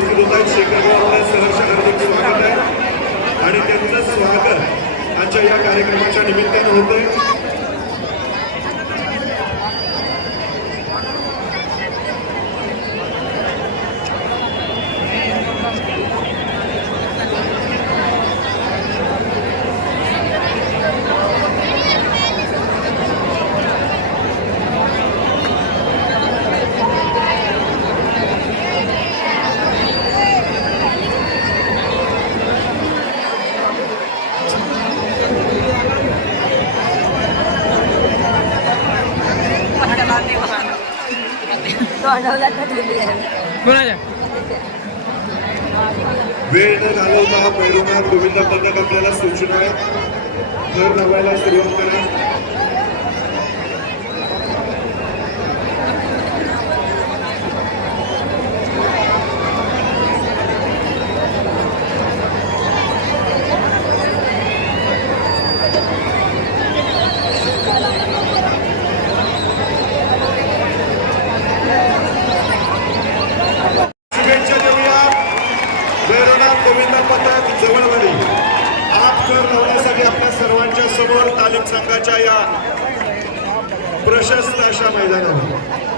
उपस्थित होत आहेत शेखरगावमध्ये सहर्ष हार्दिक स्वागत आहे. आणि त्यांचं स्वागत आजच्या या कार्यक्रमाच्या निमित्तानं होतंय. तोंडावला कोणाच्या? वेळ न घालवता भैरवनाथ गोविंद पथक आपल्याला सूचना आहे. घर नव्याला सुरुवात करा शुभेच्छा देऊया भैरवनाथ गोविंद पथक जवळवरी आठ कर लावण्यासाठी आपल्या सर्वांच्या समोर तालीम संघाच्या या प्रशस्त अशा मैदानावर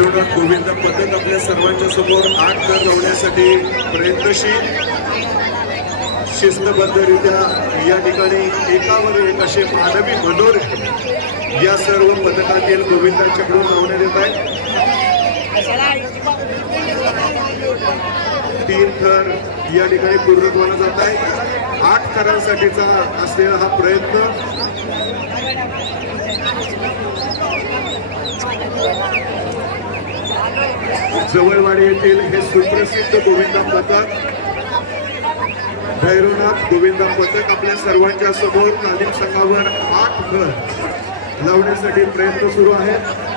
भैरवनाथ गोविंद पथक आपल्या सर्वांच्या समोर आठ कर लावण्यासाठी प्रयत्नशील शिस्तबद्धरित्या या ठिकाणी एकावर एक असे मानवी मनोरे या सर्व पथकातील गोविंदांच्याकडून लावण्यात येत आहेत. तीन थर या ठिकाणी पूर्णत्वाला जात आहे. आठ थरांसाठीचा असलेला हा प्रयत्न जवळवाडी येथील हे सुप्रसिद्ध गोविंदा पथक भैरवनाथ गोविंदा पथक आपल्या सर्वांच्या समोर तालीम संघावर आठ घर लावण्यासाठी प्रयत्न सुरू आहेत.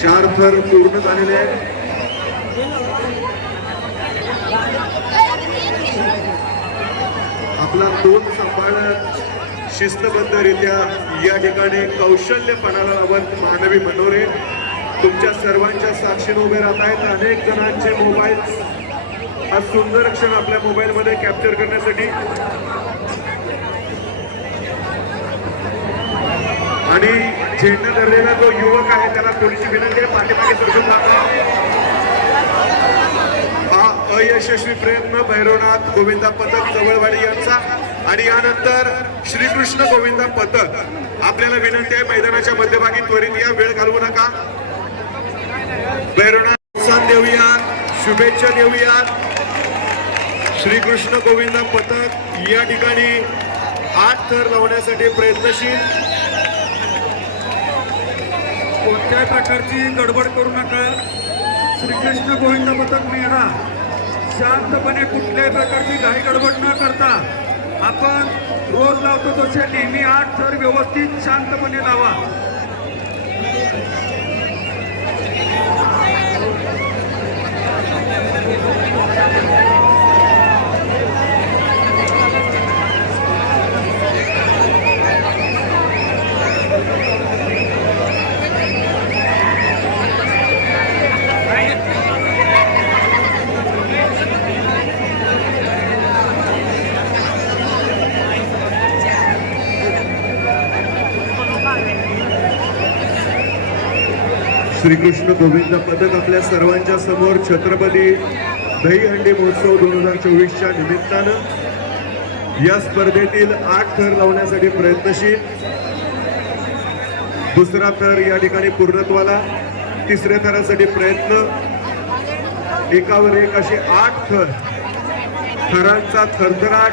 चार थर पूर्ण झालेले आहेत. आपला दोन सांभाळत शिस्तबद्धरित्या या ठिकाणी कौशल्यपणाला लावत मानवी मनोरे. तुमच्या सर्वांच्या साक्षीने उभे राहत आहेत. अनेक जणांचे मोबाईल हा सुंदर क्षण आपल्या मोबाईलमध्ये कॅप्चर करण्यासाठी. आणि झेंडा धरलेला जो युवक आहे त्याला थोडीशी विनंती आहे पाठीमागे सरकून दाखवा हा अयशस्वी प्रयत्न भैरवनाथ गोविंदा पथक जवळवाडी यांचा. आणि यानंतर श्रीकृष्ण गोविंदा पथक. आपल्याला विनंती आहे मैदानाच्या मध्यभागी त्वरित या वेळ घालवू नका. भैरवनाथ प्रोत्साहन देऊया शुभेच्छा देऊया. श्रीकृष्ण गोविंदा पथक या ठिकाणी आठ थर लावण्यासाठी प्रयत्नशील. कोणत्याही प्रकारची गडबड करू नका श्रीकृष्ण गोविंद पथक मेळा शांतपणे कुठल्याही प्रकारची घाई गडबड न करता आपण रोज लावतो तसे नेहमी आठ थर व्यवस्थित शांतपणे लावा Thank you. श्रीकृष्ण गोविंद पदक आपल्या सर्वांच्या समोर छत्रपती दहीहंडी महोत्सव दोन हजार चोवीसच्या निमित्तानं. या स्पर्धेतील आठ थर लावण्यासाठी प्रयत्नशील. दुसरा थर या ठिकाणी पूर्णत्वाला तिसऱ्या थरासाठी प्रयत्न. एकावर एक असे आठ थर. थरांचा थरथराट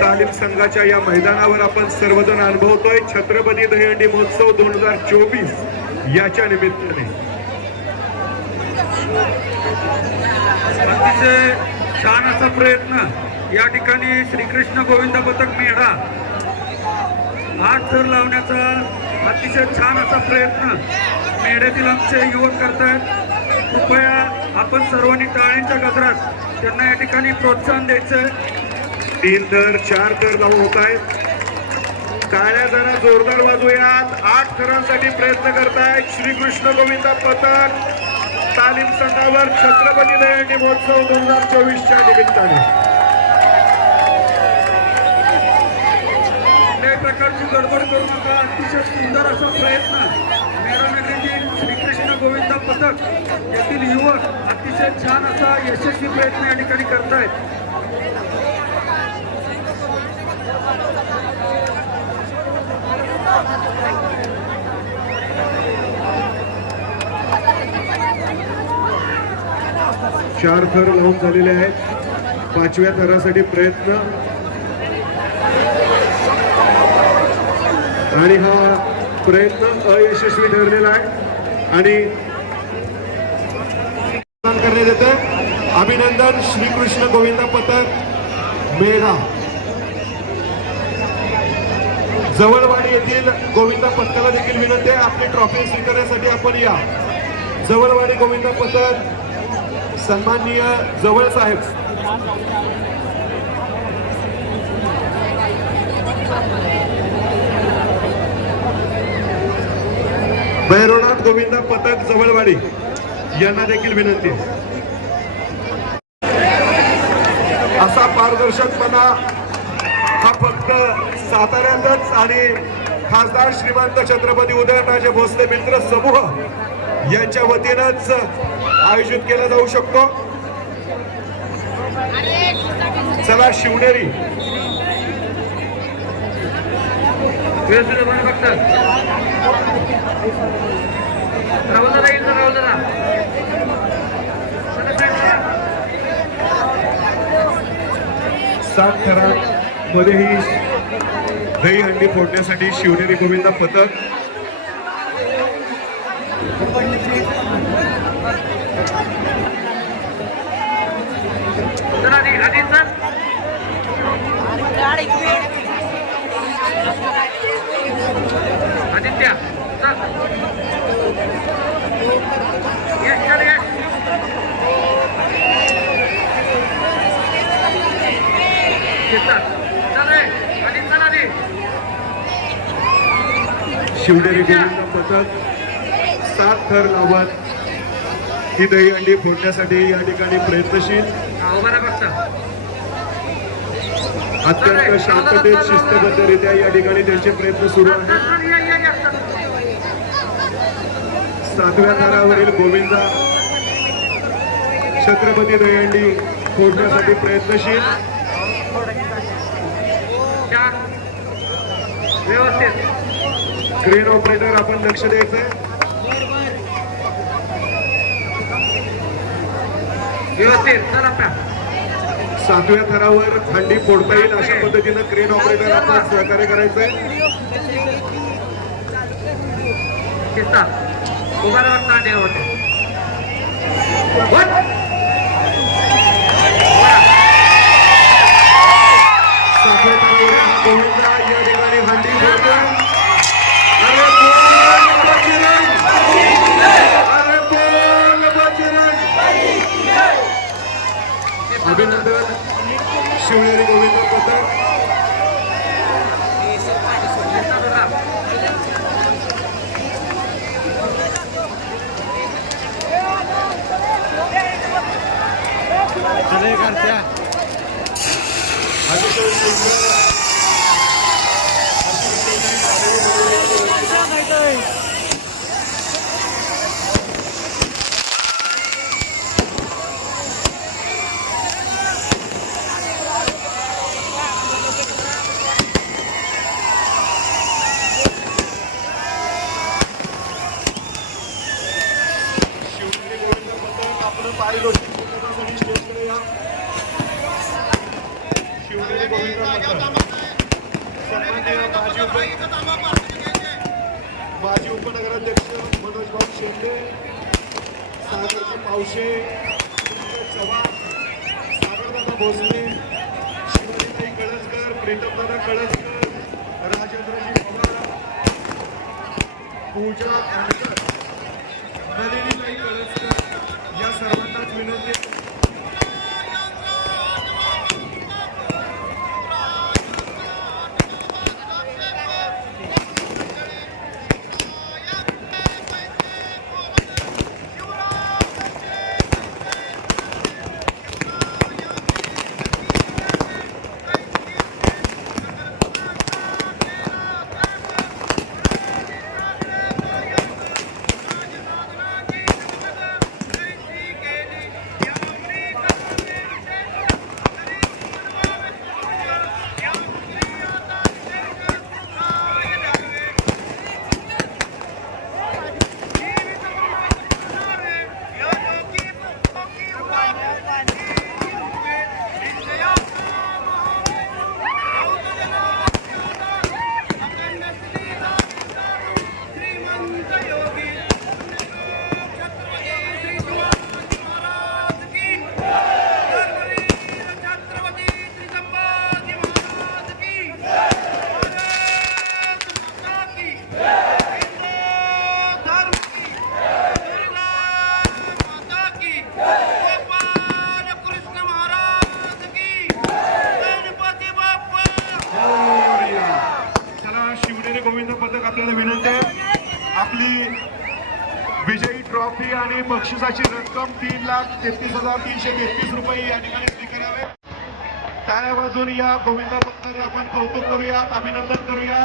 तालीम संघाच्या या मैदानावर आपण सर्वजण अनुभवतोय. छत्रपती दहीहंडी महोत्सव दोन हजार चोवीस. याच्या निमित्ताने. अतिशय छान असा प्रयत्न. या ठिकाणी श्रीकृष्ण गोविंद पथक मेढा. हात थर लावण्याचा अतिशय छान असा प्रयत्न. मेढ्यातील आमचे युवक करतायत. कृपया आपण सर्वांनी टाळ्यांच्या गजरात त्यांना या ठिकाणी प्रोत्साहन द्यायचं तीन दर चार दर लावून होत आहेत. टाळ्या जरा जोरदार वाजूयात. आठ थरांसाठी प्रयत्न करतायत श्रीकृष्ण गोविंद पथक तालीम संघावर छत्रपती दहीहंडी महोत्सव दोन हजार चोवीसच्या निमित्ताने. कुठल्याही प्रकारची गडबड करू नका. अतिशय सुंदर असा प्रयत्न. मेळानगरीतील श्रीकृष्ण गोविंद पथक येथील युवक अतिशय छान असा यशस्वी प्रयत्न या ठिकाणी करतायत. चार थर लावून झालेले आहेत. पाचव्या थरासाठी प्रयत्न. आणि हा प्रयत्न अयशस्वी ठरलेला आहे. आणि करण्यात येतं अभिनंदन श्रीकृष्ण गोविंदा पथक मेघा जवळवाडी येथील गोविंदा पथकाला देखील विनंती आहे. आपली ट्रॉफी स्वीकारण्यासाठी आपण या. जवळवाडी गोविंदा पथक सन्माननीय जवळ साहेब. भैरवनाथ गोविंदा पथक जवळवाडी. यांना देखील विनंती. असा पारदर्शकपणा फक्त साताऱ्यातच आणि खासदार श्रीमंत छत्रपती उदयनराजे भोसले मित्र समूह यांच्या वतीनंच आयोजित केला जाऊ शकतो. चला शिवनेरी. सात बघा मध्येही दही हंडी फोडण्यासाठी शिवनेरी गोविंद पथक. आदित्य चल यश चल यश चल चल रे आधी चल आधी शिवनेरी गोविंद पथक सात थर लावत ही दहीहंडी फोडण्यासाठी या ठिकाणी प्रयत्नशील. अत्यंत शांततेत शिस्तबद्धरित्या या ठिकाणी त्यांचे प्रयत्न सुरू आहेत. सातव्या थरावरील गोविंदा छत्रपती दहीहंडी फोडण्यासाठी प्रयत्नशील. व्यवस्थित. क्रेन ऑपरेटर आपण लक्ष द्यायचंय. सातव्या थरावर हंडी फोडता येईल अशा पद्धतीनं क्रेन ऑपरेटर आपण सहकार्य वर. वर. सातव्या थरावर Happy birthday, sir. Happy birthday, sir. Thank you. Shri माजी उपनगराध्यक्ष मनोजभाऊ शेंडे सागरजी पावशे चव्हाण सागरदादा भोसले शिवाजीताई कळसकर प्रीतमदादा कळसकर राजेंद्रजी पवार पूजा आडकर नलिनीताई कळसकर या सर्वांनाच विनंती ट्रॉफी आणि बक्षिसाची रक्कम तीन लाख तेहतीस हजार तीनशे तेहतीस रुपये या ठिकाणी स्वीकारावे टाळ्या वाजून या गोविंदा पथकाने आपण कौतुक करूया अभिनंदन करूया